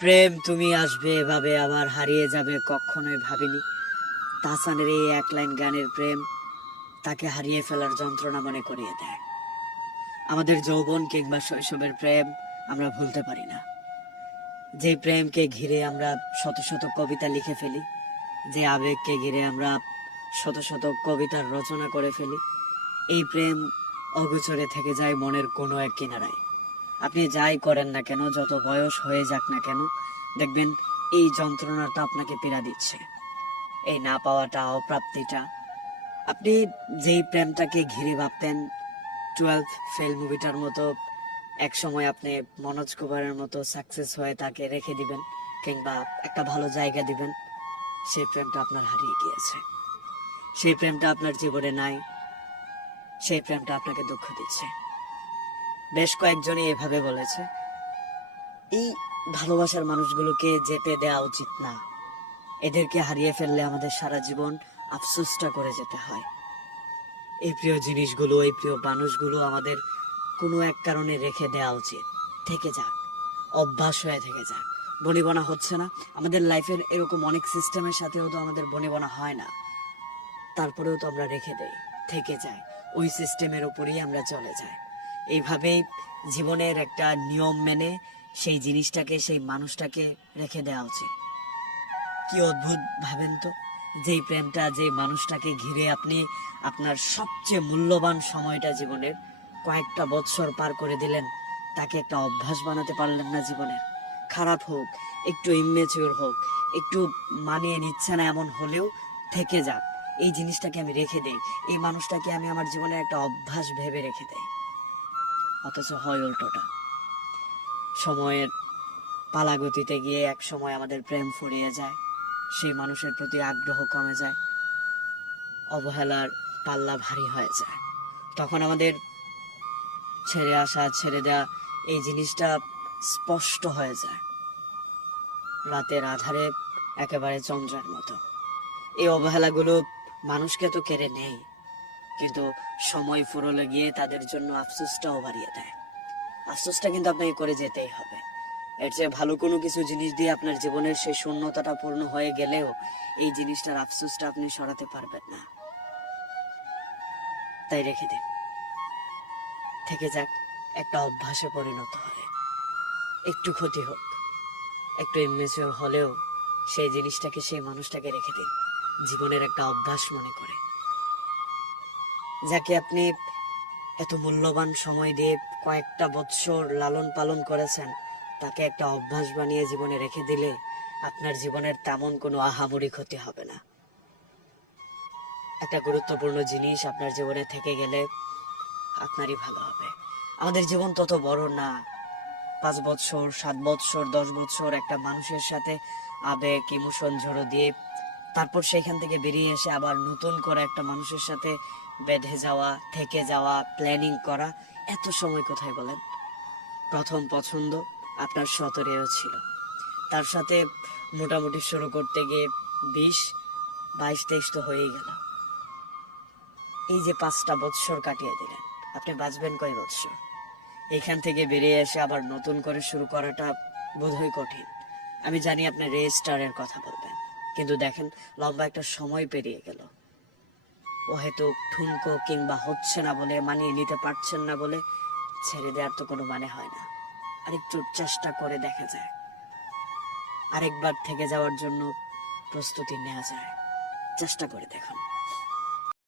প্রেম তুমি আসবে এভাবে আবার হারিয়ে যাবে কখনোই ভাবিনি। তাহসানের এই এক লাইন গানের প্রেম তাকে হারিয়ে ফেলার যন্ত্রণা মনে করিয়ে দেয়। আমাদের যৌবন কিংবা শৈশবের প্রেম আমরা ভুলতে পারি না। যে প্রেমকে ঘিরে আমরা শত শত কবিতা লিখে ফেলি, যে আবেগকে ঘিরে আমরা শত শত কবিতার রচনা করে ফেলি, এই প্রেম অগোচরে থেকে যায় মনের কোনো এক কিনারায়। আপনি যাই করেন না কেন, যত বয়স হয়ে যাক না কেন, দেখবেন এই যন্ত্রণাটা আপনাকে পীড়া দিচ্ছে। এই না পাওয়াটা, অপ্রাপ্তিটা। আপনি যেই প্রেমটাকে ঘিরে ভাবতেন 12 ফেল মুভিটার মতো এক সময় আপনি মনোজ কুমারের মতো সাকসেস হয়ে তাকে রেখে দিবেন কিংবা একটা ভালো জায়গা দিবেন, সেই প্রেমটা আপনার হারিয়ে গিয়েছে। সেই প্রেমটা আপনার জীবনে নাই। সেই প্রেমটা আপনাকে দুঃখ দিচ্ছে। বেশ কয়েকজনই এভাবে বলেছে, এই ভালোবাসার মানুষগুলোকে যেতে দেওয়া উচিত না। এদেরকে হারিয়ে ফেললে আমাদের সারা জীবন আফসোসটা করে যেতে হয়। এই প্রিয় জিনিসগুলো, এই প্রিয় মানুষগুলো আমাদের কোনো এক কারণে রেখে দেওয়া উচিত। থেকে যাক, অভ্যাস হয়ে থেকে যাক। বনিবনা হচ্ছে না আমাদের লাইফের, এরকম অনেক সিস্টেমের সাথেও তো আমাদের বনিবনা হয় না, তারপরেও তো আমরা রেখে দেই, থেকে যায়। ওই সিস্টেমের উপরেই আমরা চলে যাই। এইভাবেই জীবনের একটা নিয়ম মেনে সেই জিনিসটাকে, সেই মানুষটাকে রেখে দেওয়া উচিত। কি অদ্ভুত ভাবেন তো, যেই প্রেমটা, যেই মানুষটাকে ঘিরে আপনি আপনার সবচেয়ে মূল্যবান সময়টা জীবনের কয়েকটা বৎসর পার করে দিলেন, তাকে একটা অভ্যাস বানাতে পারলেন না জীবনের। খারাপ হোক, একটু ইম্যাচিওর হোক, একটু মানিয়ে নিচ্ছে না এমন হলেও থেকে যাক, এই জিনিসটাকে আমি রেখে দেই, এই মানুষটাকে আমি আমার জীবনের একটা অভ্যাস ভেবে রেখে দেই। অথচ হয় উল্টোটা। সময়ের পালাগতিতে গিয়ে এক সময় আমাদের প্রেম ফুরিয়ে যায়, সেই মানুষের প্রতি আগ্রহ কমে যায়, অবহেলার পাল্লা ভারী হয়ে যায়। তখন আমাদের ছেড়ে আসা, ছেড়ে দেওয়া, এই জিনিসটা স্পষ্ট হয়ে যায় রাতের আধারে, একেবারে চন্দ্রের মতো। এই অবহেলাগুলো মানুষকে তো কেড়ে নেই, কিন্তু সময় ফুরলে গিয়ে তাদের জন্য আফসোসটাও বাড়িয়ে দেয়। আফসোসটা কিন্তু আপনাকে করে যেতেই হবে। এর চেয়ে ভালো কোনো কিছু জিনিস দিয়ে আপনার জীবনের সেই শূন্যতাটা পূর্ণ হয়ে গেলেও এই জিনিসটার আফসোসটা আপনি সরাতে পারবেন না। তাই রেখে দিন, থেকে যাক, একটা অভ্যাসে পরিণত হয়। একটু ক্ষতি হোক, একটু ইমেচিওর হলেও সেই জিনিসটাকে, সেই মানুষটাকে রেখে দিন, জীবনের একটা অভ্যাস মনে করে। যাকে আপনি এত মূল্যবান সময় দিয়ে কয়েকটা বৎসর লালন পালন করেছেন, তাকে একটা অভ্যাস বানিয়ে জীবনে রেখে দিলে আপনার জীবনের তেমন কোনো আহামরি ক্ষতি হবে না। একটা গুরুত্বপূর্ণ জিনিস আপনার জীবনে থেকে গেলে আপনারই ভালো হবে। আমাদের জীবন তত বড় না। 5 বৎসর, 7 বৎসর, 10 বৎসর একটা মানুষের সাথে আবেগ, ইমোশন ঝড়ো দিয়ে তারপর সেখান থেকে বেরিয়ে এসে আবার নতুন করে একটা মানুষের সাথে বেঁধে যাওয়া, থেকে যাওয়া, প্ল্যানিং করা, এত সময় কোথায় বলেন? প্রথম পছন্দ আপনার 17-এও ছিল, তার সাথে মোটামুটি শুরু করতে গিয়ে 20, 22, 23 তো হয়েই গেল। এই যে 5টা বৎসর কাটিয়ে দিলেন, আপনি বাঁচবেন কয় বৎসর? এখান থেকে বেরিয়ে এসে আবার নতুন করে শুরু করাটা বোধহয় কঠিন। আমি জানি আপনি রেজিস্টারের কথা বলবেন, কিন্তু দেখেন লম্বা একটা সময় পেরিয়ে গেল। ও হয়তো ঠুনকো কিংবা হচ্ছে না বলে, মানিয়ে নিতে পারছেন না বলে ছেড়ে দেওয়ার তো কোনো মানে হয় না। আরেকটু চেষ্টা করে দেখা যায়, আরেকবার থেকে যাওয়ার জন্য প্রস্তুতি নেওয়া যায়। চেষ্টা করে দেখুন।